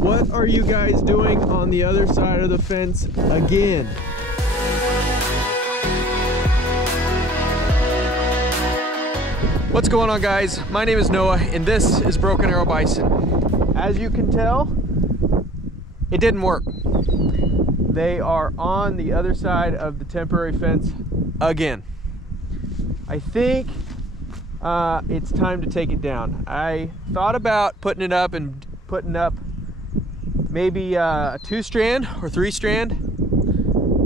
What are you guys doing on the other side of the fence again? What's going on, guys? My name is Noah and this is Broken Arrow Bison. As you can tell, it didn't work. They are on the other side of the temporary fence again. I think it's time to take it down. I thought about putting it up and putting up maybe a 2-strand or 3-strand,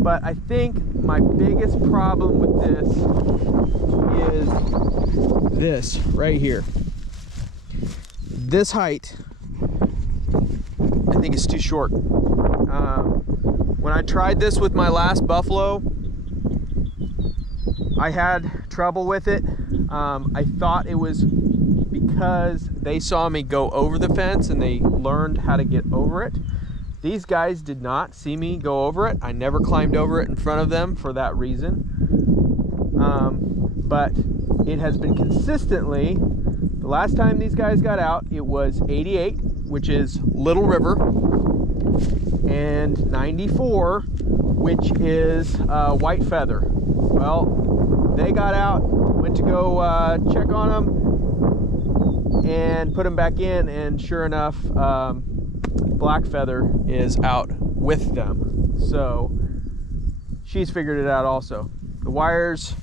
but I think my biggest problem with this is this right here. This height, I think is too short. When I tried this with my last buffalo, I had trouble with it. I thought it was because they saw me go over the fence and they learned how to get over it. These guys did not see me go over it. I never climbed over it in front of them for that reason. But it has been consistently, the last time these guys got out, it was 88, which is Little River, and 94, which is White Feather. Well, they got out, went to go check on them and put them back in, and sure enough, Black Feather is out with them. So she's figured it out also. The wire's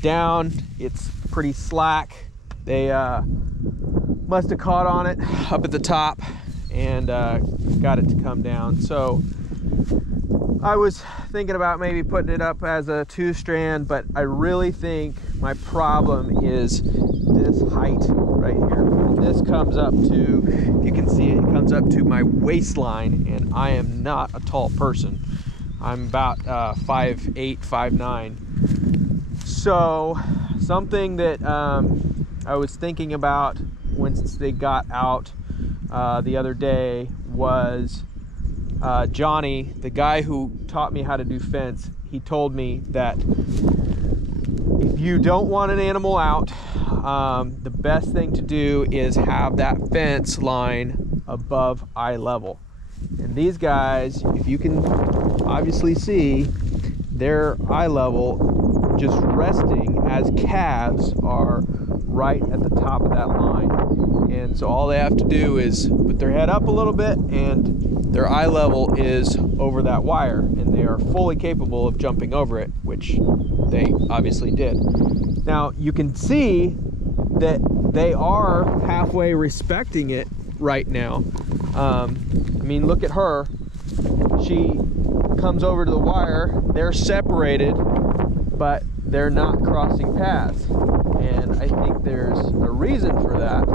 down, it's pretty slack. They must have caught on it up at the top and got it to come down. So I was thinking about maybe putting it up as a 2-strand, but I really think my problem is this height right here. This comes up to, if you can see it, it comes up to my waistline, and I am not a tall person. I'm about 5'8", 5'9". So something that I was thinking about once they got out the other day was Johnny, the guy who taught me how to do fence. He told me that if you don't want an animal out, the best thing to do is have that fence line above eye level. And these guys, if you can obviously see, their eye level just resting as calves are right at the top of that line. And so all they have to do is put their head up a little bit and their eye level is over that wire, and they are fully capable of jumping over it, which they obviously did. Now you can see that they are halfway respecting it right now. I mean, look at her. She comes over to the wire, they're separated, but they're not crossing paths. And I think there's a reason for that,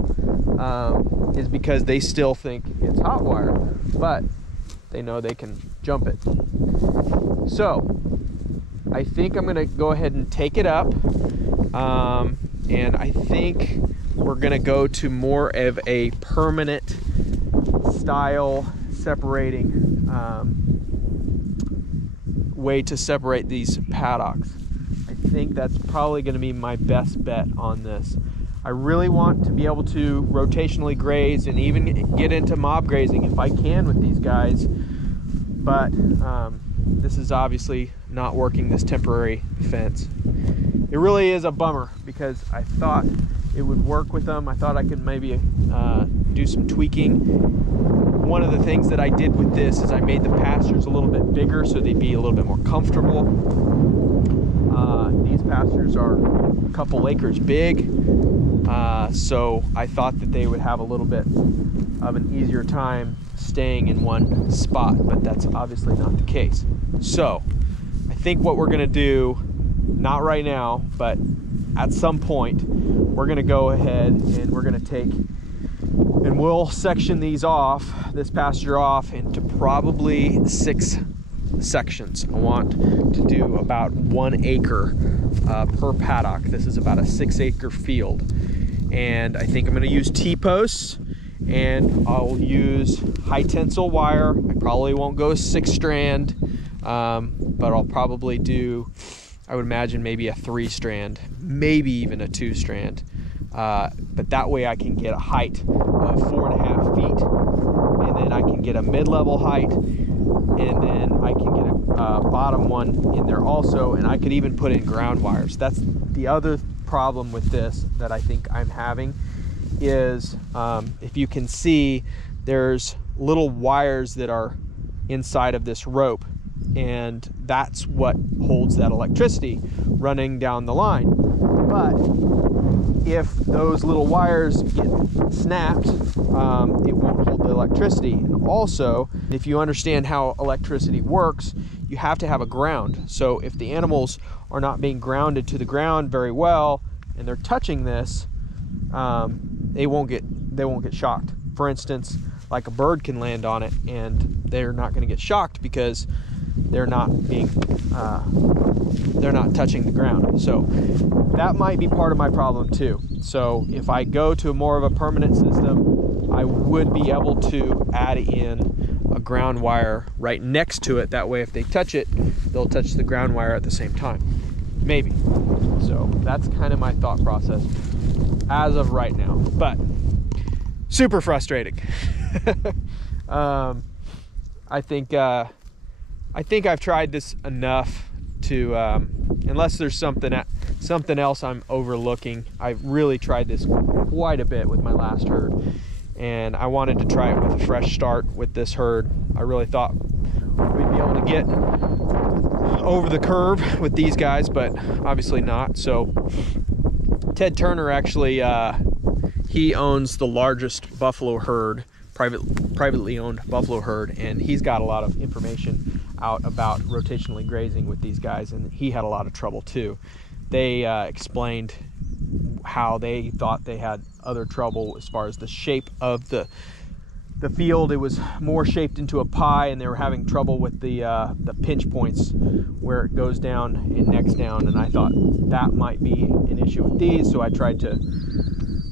is because they still think it's hot wire, but they know they can jump it. So I think I'm gonna go ahead and take it up, and I think we're gonna go to more of a permanent style separating way to separate these paddocks. I think that's probably going to be my best bet on this. I really want to be able to rotationally graze and even get into mob grazing if I can with these guys, but this is obviously not working, this temporary fence. It really is a bummer because I thought it would work with them. I thought I could maybe do some tweaking. One of the things that I did with this is I made the pastures a little bit bigger so they'd be a little bit more comfortable. These pastures are a couple acres big, so I thought that they would have a little bit of an easier time staying in one spot, but that's obviously not the case. So I think what we're gonna do, not right now, but at some point, we're gonna go ahead and we're gonna take and we'll section these off, this pasture off, into probably 6 sections. I want to do about 1 acre per paddock. This is about a 6-acre field. And I think I'm gonna use T-posts, and I'll use high tensile wire. I probably won't go 6-strand, but I'll probably do, I would imagine, maybe a 3-strand, maybe even a 2-strand. But that way I can get a height of 4.5 feet and then I can get a mid-level height, and then I can get a bottom one in there also, and I could even put in ground wires. That's the other problem with this that I think I'm having is, if you can see, there's little wires that are inside of this rope, and that's what holds that electricity running down the line. But if those little wires get snapped, it won't hold the electricity. And also, if you understand how electricity works, you have to have a ground. So if the animals are not being grounded to the ground very well and they're touching this, they won't get shocked. For instance, like a bird can land on it and they're not going to get shocked because they're not touching the ground. So that might be part of my problem too. So if I go to more of a permanent system, I would be able to add in a ground wire right next to it. That way if they touch it, they'll touch the ground wire at the same time. Maybe. So that's kind of my thought process as of right now. But super frustrating. I think I've tried this enough to, unless there's something else I'm overlooking. I've really tried this quite a bit with my last herd, and I wanted to try it with a fresh start with this herd. I really thought we'd be able to get over the curve with these guys, but obviously not. So Ted Turner actually, he owns the largest buffalo herd, privately owned buffalo herd, and he's got a lot of information out about rotationally grazing with these guys, and he had a lot of trouble too. They explained how they thought they had other trouble as far as the shape of the field. It was more shaped into a pie, and they were having trouble with the pinch points where it goes down and necks down, and I thought that might be an issue with these, so I tried to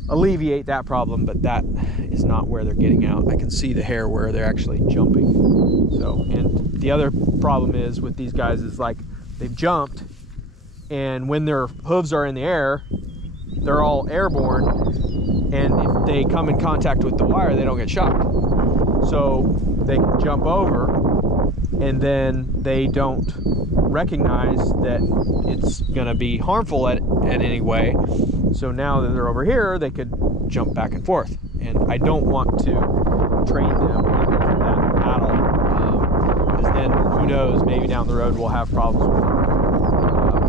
alleviate that problem, but that is not where they're getting out. I can see the hair where they're actually jumping. So, and the other problem is with these guys is like they've jumped, and when their hooves are in the air, they're all airborne, and if they come in contact with the wire, they don't get shocked. So they can jump over, and then they don't recognize that it's going to be harmful in any way. So now that they're over here, they could jump back and forth, and I don't want to train them for that at all, because then who knows, maybe down the road we'll have problems with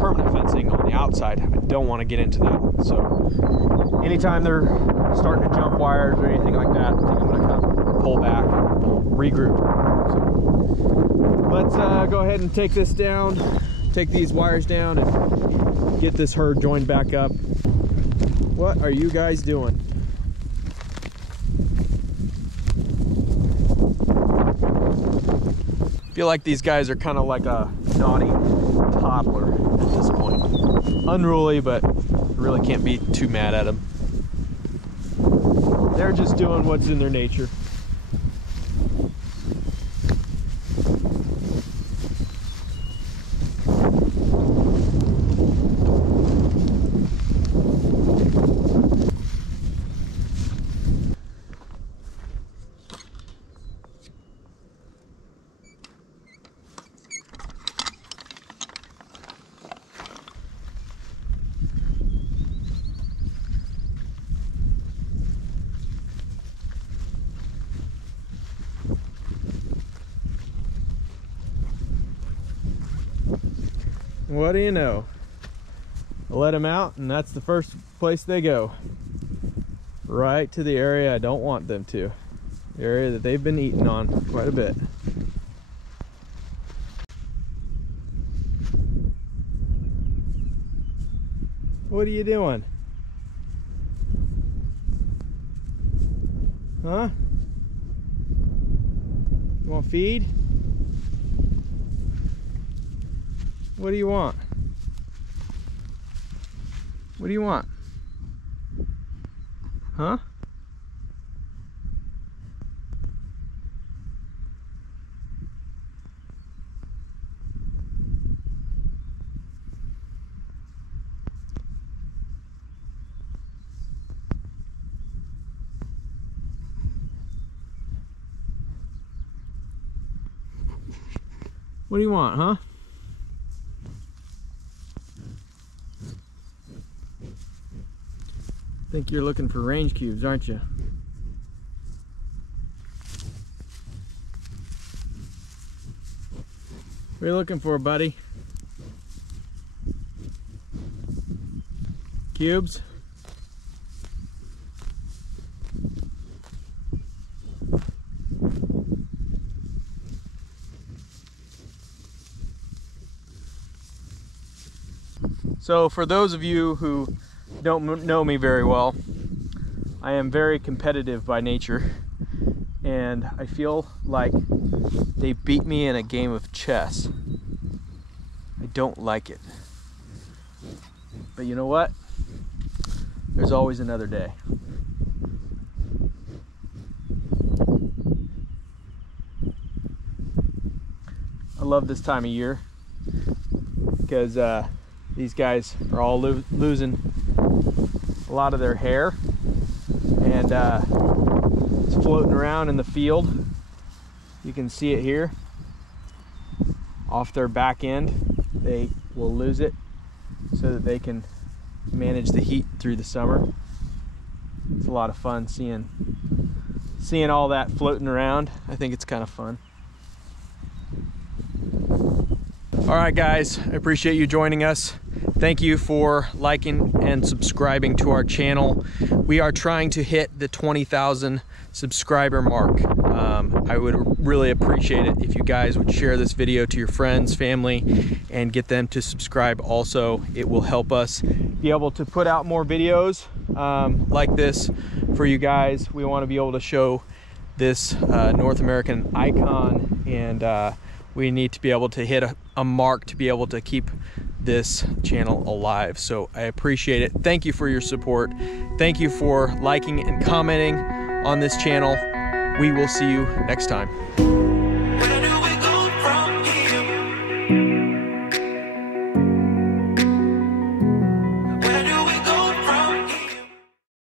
permanent fencing on the outside. I don't want to get into that. So anytime they're starting to jump wires or anything like that, I think I'm going to kind of pull back and regroup. So let's go ahead and take this down, take these wires down, and get this herd joined back up. What are you guys doing? I feel like these guys are kind of like a naughty toddler at this point. Unruly, but I really can't be too mad at them. They're just doing what's in their nature. What do you know? I let them out, and that's the first place they go. Right to the area I don't want them to. The area that they've been eating on quite a bit. What are you doing? Huh? You want feed? What do you want? What do you want? Huh? What do you want, huh? Think you're looking for range cubes, aren't you? What are you looking for, buddy? Cubes? So for those of you who don't know me very well, I am very competitive by nature, and I feel like they beat me in a game of chess. I don't like it. But you know what? There's always another day. I love this time of year because these guys are all losing a lot of their hair, and it's floating around in the field. You can see it here off their back end. They will lose it so that they can manage the heat through the summer. It's a lot of fun seeing all that floating around. I think it's kind of fun. All right, guys, I appreciate you joining us. Thank you for liking and subscribing to our channel. We are trying to hit the 20,000 subscriber mark. I would really appreciate it if you guys would share this video to your friends, family, and get them to subscribe also. It will help us be able to put out more videos like this for you guys. We want to be able to show this North American icon, and we need to be able to hit a mark to be able to keep this channel alive. So I appreciate it. Thank you for your support. Thank you for liking and commenting on this channel. We will see you next time.